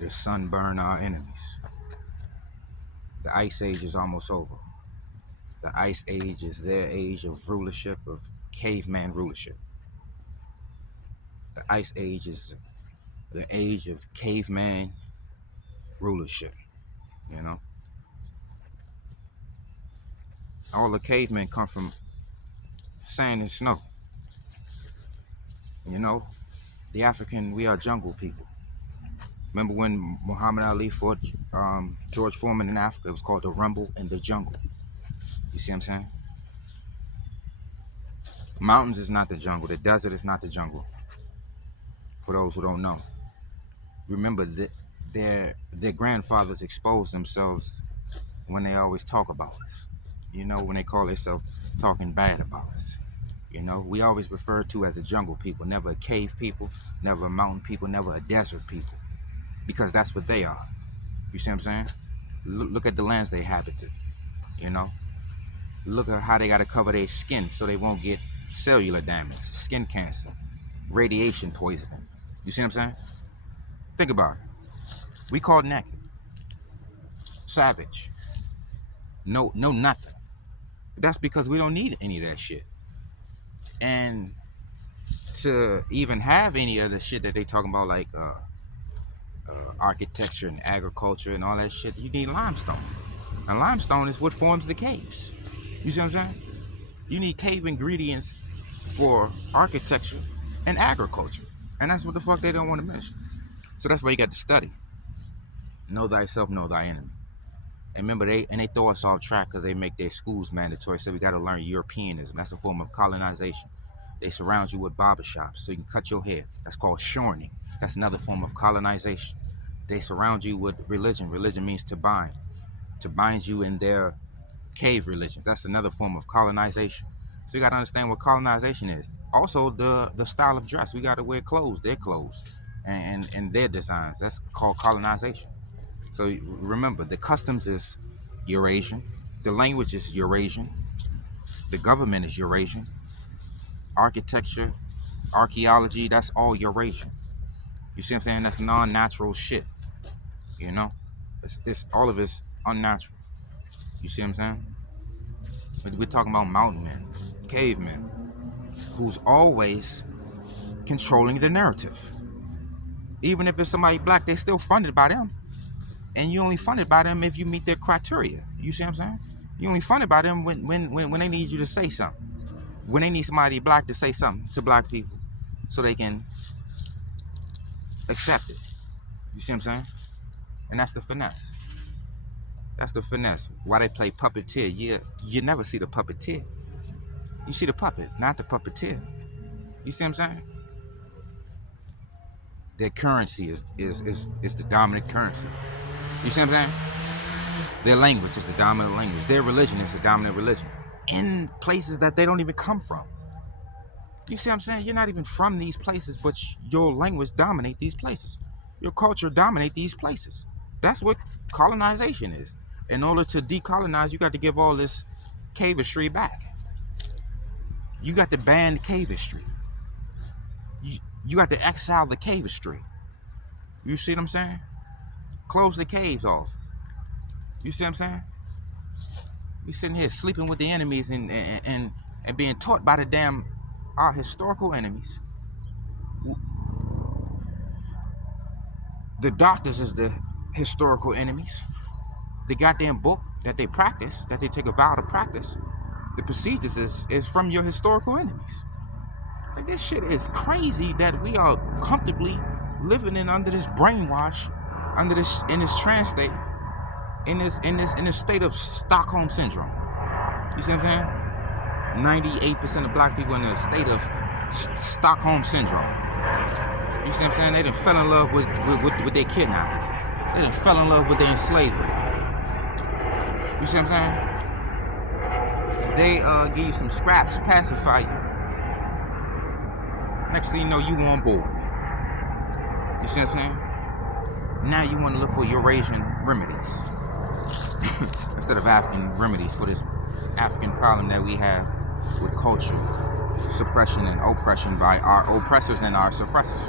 to sunburn our enemies. The Ice Age is almost over. The Ice Age is their age of rulership, of caveman rulership. The Ice Age is the age of caveman rulership, you know? All the cavemen come from sand and snow. You know, the African, we are jungle people. Remember when Muhammad Ali fought George Foreman in Africa? It was called the Rumble in the Jungle. You see what I'm saying? Mountains is not the jungle. The desert is not the jungle. For those who don't know. Remember that their grandfathers exposed themselves when they always talk about us. You know, when they call themselves talking bad about us. You know, we always refer to as a jungle people, never a cave people, never a mountain people, never a desert people. Because that's what they are. You see what I'm saying? Look at the lands they habited, you know? Look at how they got to cover their skin so they won't get cellular damage, skin cancer, radiation poisoning. You see what I'm saying? Think about it. We called naked, savage, no nothing. That's because we don't need any of that shit. And to even have any of the shit that they talking about, like architecture and agriculture and all that shit, you need limestone. And limestone is what forms the caves. You see what I'm saying? You need cave ingredients for architecture and agriculture. And that's what the fuck they don't want to mention. So that's why you got to study. Know thyself, know thy enemy. And remember, they throw us off track because they make their schools mandatory. So we got to learn Europeanism. That's a form of colonization. They surround you with barbershops so you can cut your hair. That's called shorning. That's another form of colonization. They surround you with religion. Religion means to bind. To bind you in their cave religions. That's another form of colonization. So you got to understand what colonization is. Also, the style of dress. We got to wear clothes, their clothes, and their designs. That's called colonization. So remember, the customs is Eurasian. The language is Eurasian. The government is Eurasian. Architecture, archaeology, that's all Eurasian. You see what I'm saying? That's non-natural shit. You know? It's all of it's unnatural. You see what I'm saying? But we're talking about mountain men, cavemen, who's always controlling the narrative. Even if it's somebody black, they're still funded by them. And you only funded by them if you meet their criteria. You see what I'm saying? You only funded by them when they need you to say something. When they need somebody black to say something to black people so they can accept it. You see what I'm saying? And that's the finesse. That's the finesse. Why they play puppeteer? You never see the puppeteer. You see the puppet, not the puppeteer. You see what I'm saying? Their currency is the dominant currency. You see what I'm saying? Their language is the dominant language. Their religion is the dominant religion. In places that they don't even come from. You see what I'm saying? You're not even from these places, but your language dominate these places. Your culture dominate these places. That's what colonization is. In order to decolonize, you got to give all this cavistry back. You got to ban cavistry. You got to exile the cavistry. You see what I'm saying? Close the caves off. You see what I'm saying? We sitting here sleeping with the enemies and being taught by our historical enemies. The doctors is the historical enemies. The goddamn book that they practice, that they take a vow to practice, the procedures is from your historical enemies. Like, this shit is crazy that we are comfortably living under this brainwash, in this trance state, in this state of Stockholm syndrome. You see what I'm saying? 98% of black people in a state of Stockholm syndrome. You see what I'm saying? They done fell in love with their kidnapping. They done fell in love with their enslavement. You see what I'm saying? They give you some scraps, pacify you. Next thing you know, you on board. You see what I'm saying? Now you want to look for Eurasian remedies instead of African remedies for this African problem that we have with culture, suppression, and oppression by our oppressors and our suppressors.